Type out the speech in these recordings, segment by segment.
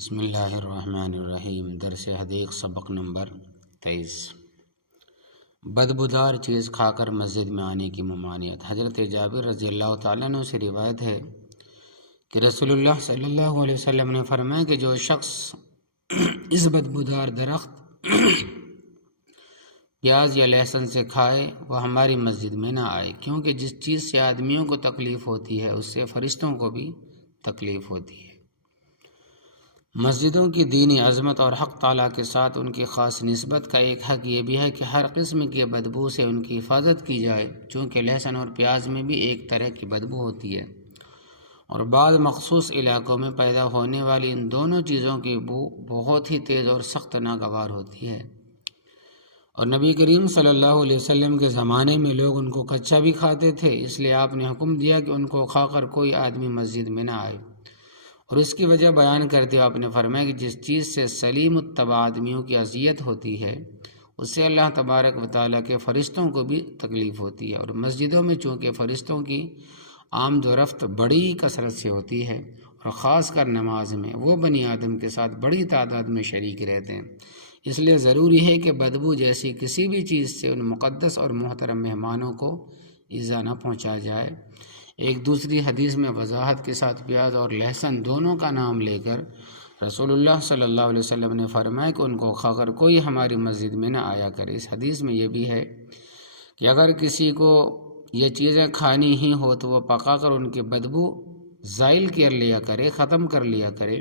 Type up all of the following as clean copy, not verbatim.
بسم اللہ الرحمن الرحیم۔ درس حدیث سبق نمبر 23۔ بدبودار چیز کھا کر مسجد میں آنے کی ممانعت۔ حضرت جابر رضی اللہ تعالیٰ عنہ سے روایت ہے کہ رسول اللہ صلی اللہ علیہ وسلم نے فرمایا کہ جو شخص اس بدبودار درخت پیاز یا لہسن سے کھائے وہ ہماری مسجد میں نہ آئے، کیونکہ جس چیز سے آدمیوں کو تکلیف ہوتی ہے اس سے فرشتوں کو بھی تکلیف ہوتی ہے۔ مسجدوں کی دینی عظمت اور حق تعالیٰ کے ساتھ ان کی خاص نسبت کا ایک حق یہ بھی ہے کہ ہر قسم کی بدبو سے ان کی حفاظت کی جائے، چونکہ لہسن اور پیاز میں بھی ایک طرح کی بدبو ہوتی ہے اور بعض مخصوص علاقوں میں پیدا ہونے والی ان دونوں چیزوں کی بو بہت ہی تیز اور سخت ناگوار ہوتی ہے، اور نبی کریم صلی اللہ علیہ وسلم کے زمانے میں لوگ ان کو کچا بھی کھاتے تھے، اس لیے آپ نے حکم دیا کہ ان کو کھا کر کوئی آدمی مسجد میں نہ آئے، اور اس کی وجہ بیان کرتے ہوئے آپ نے فرمایا کہ جس چیز سے سلیم الطبع آدمیوں کی اذیت ہوتی ہے اس سے اللہ تبارک و تعالیٰ کے فرشتوں کو بھی تکلیف ہوتی ہے، اور مسجدوں میں چونکہ فرشتوں کی آمد و رفت بڑی کثرت سے ہوتی ہے اور خاص کر نماز میں وہ بنی آدم کے ساتھ بڑی تعداد میں شریک رہتے ہیں، اس لیے ضروری ہے کہ بدبو جیسی کسی بھی چیز سے ان مقدس اور محترم مہمانوں کو ایذا نہ پہنچا جائے۔ ایک دوسری حدیث میں وضاحت کے ساتھ پیاز اور لہسن دونوں کا نام لے کر رسول اللہ صلی اللہ علیہ وسلم نے فرمایا کہ ان کو کھا کر کوئی ہماری مسجد میں نہ آیا کرے۔ اس حدیث میں یہ بھی ہے کہ اگر کسی کو یہ چیزیں کھانی ہی ہو تو وہ پکا کر ان کی بدبو زائل کر لیا کرے، ختم کر لیا کرے۔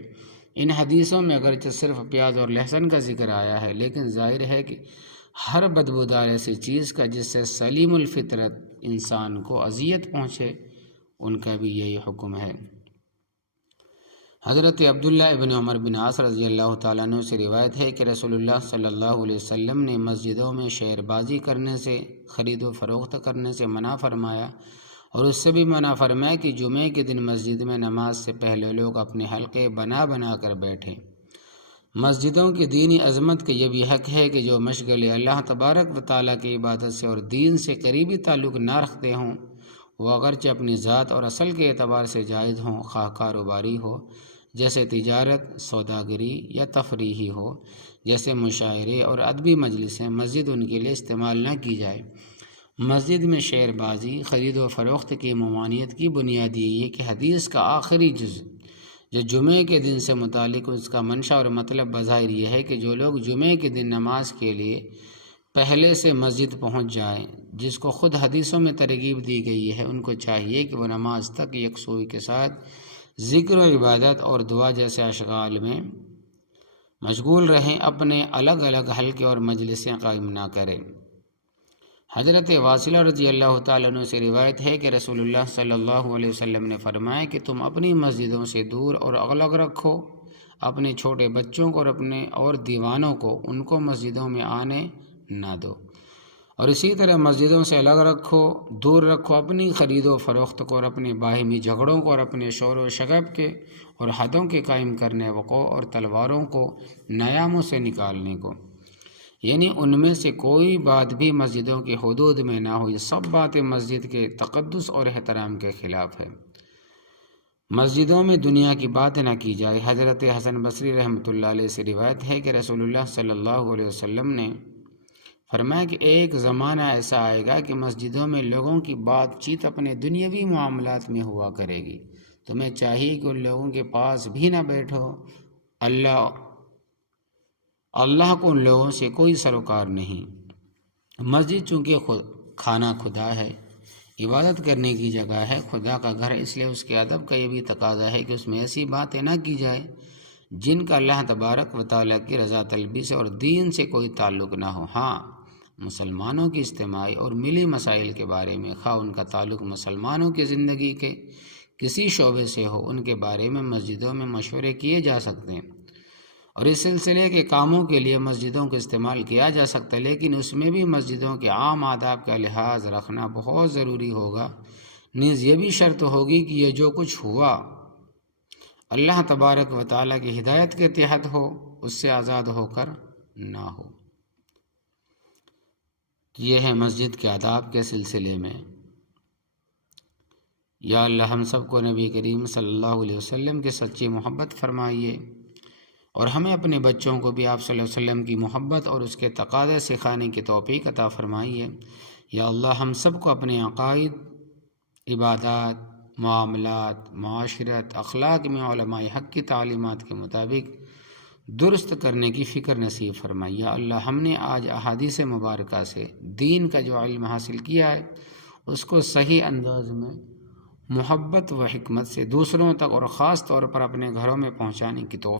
ان حدیثوں میں اگرچہ صرف پیاز اور لہسن کا ذکر آیا ہے، لیکن ظاہر ہے کہ ہر بدبودار ایسی چیز کا جس سے سلیم الفطرت انسان کو اذیت پہنچے ان کا بھی یہی حکم ہے۔ حضرت عبداللہ ابن عمر بن عاص رضی اللہ تعالیٰ عنہ سے روایت ہے کہ رسول اللہ صلی اللہ علیہ وسلم نے مسجدوں میں شعر بازی کرنے سے، خرید و فروخت کرنے سے منع فرمایا، اور اس سے بھی منع فرمایا کہ جمعے کے دن مسجد میں نماز سے پہلے لوگ اپنے حلقے بنا بنا کر بیٹھیں۔ مسجدوں کی دینی عظمت کا یہ بھی حق ہے کہ جو مشغلے اللہ تبارک و تعالیٰ کی عبادت سے اور دین سے قریبی تعلق نہ رکھتے ہوں وہ اگرچہ اپنی ذات اور اصل کے اعتبار سے جائز ہوں، خواہ کاروباری ہو جیسے تجارت، سوداگری یا تفریحی ہو جیسے مشاعرے اور ادبی مجلسیں، مسجد ان کے لیے استعمال نہ کی جائے۔ مسجد میں شعر بازی، خرید و فروخت کی ممانعت کی بنیاد یہ ہے کہ حدیث کا آخری جز جو جمعے کے دن سے متعلق اس کا منشا اور مطلب بظاہر یہ ہے کہ جو لوگ جمعے کے دن نماز کے لیے پہلے سے مسجد پہنچ جائیں، جس کو خود حدیثوں میں ترغیب دی گئی ہے، ان کو چاہیے کہ وہ نماز تک یکسوئی کے ساتھ ذکر و عبادت اور دعا جیسے اشغال میں مشغول رہیں، اپنے الگ الگ حلقے اور مجلسیں قائم نہ کریں۔ حضرت واصلہ رضی اللہ تعالیٰ عنہ سے روایت ہے کہ رسول اللہ صلی اللہ علیہ وسلم نے فرمایا کہ تم اپنی مسجدوں سے دور اور الگ رکھو، اپنے چھوٹے بچوں کو اور دیوانوں کو ان کو مسجدوں میں آنے نہ دو، اور اسی طرح مسجدوں سے الگ رکھو، دور رکھو اپنی خرید و فروخت کو اور اپنے باہمی جھگڑوں کو اور اپنے شور و شغب کے اور حدوں کے قائم کرنے کو اور تلواروں کو نیاموں سے نکالنے کو، یعنی ان میں سے کوئی بات بھی مسجدوں کے حدود میں نہ ہو، یہ سب باتیں مسجد کے تقدس اور احترام کے خلاف ہے۔ مسجدوں میں دنیا کی بات نہ کی جائے۔ حضرت حسن بصری رحمۃ اللہ علیہ سے روایت ہے کہ رسول اللہ صلی اللہ علیہ وسلم نے فرمایا کہ ایک زمانہ ایسا آئے گا کہ مسجدوں میں لوگوں کی بات چیت اپنے دنیاوی معاملات میں ہوا کرے گی، تمہیں چاہیے کہ ان لوگوں کے پاس بھی نہ بیٹھو، اللہ کو ان لوگوں سے کوئی سروکار نہیں۔ مسجد چونکہ کھانا خدا ہے، عبادت کرنے کی جگہ ہے، خدا کا گھر ہے، اس لیے اس کے ادب کا یہ بھی تقاضا ہے کہ اس میں ایسی باتیں نہ کی جائے جن کا اللہ تبارک و تعالیٰ کی رضا طلبی سے اور دین سے کوئی تعلق نہ ہو۔ ہاں، مسلمانوں کی اجتماعی اور ملی مسائل کے بارے میں، خواہ ان کا تعلق مسلمانوں کی زندگی کے کسی شعبے سے ہو، ان کے بارے میں مسجدوں میں مشورے کیے جا سکتے ہیں اور اس سلسلے کے کاموں کے لیے مسجدوں کو استعمال کیا جا سکتا ہے، لیکن اس میں بھی مسجدوں کے عام آداب کا لحاظ رکھنا بہت ضروری ہوگا۔ نیز یہ بھی شرط ہوگی کہ یہ جو کچھ ہوا اللہ تبارک و تعالیٰ کی ہدایت کے تحت ہو، اس سے آزاد ہو کر نہ ہو۔ یہ ہے مسجد کے آداب کے سلسلے میں۔ یا اللہ ہم سب کو نبی کریم صلی اللہ علیہ وسلم کی سچی محبت فرمائیے، اور ہمیں اپنے بچوں کو بھی آپ صلی اللہ علیہ وسلم کی محبت اور اس کے تقاضے سکھانے کی توفیق عطا فرمائیے۔ یا اللہ ہم سب کو اپنے عقائد، عبادات، معاملات، معاشرت، اخلاق میں علماء حق کی تعلیمات کے مطابق درست کرنے کی فکر نصیب فرمائے۔ یا اللہ ہم نے آج احادیث مبارکہ سے دین کا جو علم حاصل کیا ہے اس کو صحیح انداز میں محبت و حکمت سے دوسروں تک اور خاص طور پر اپنے گھروں میں پہنچانے کی توفیق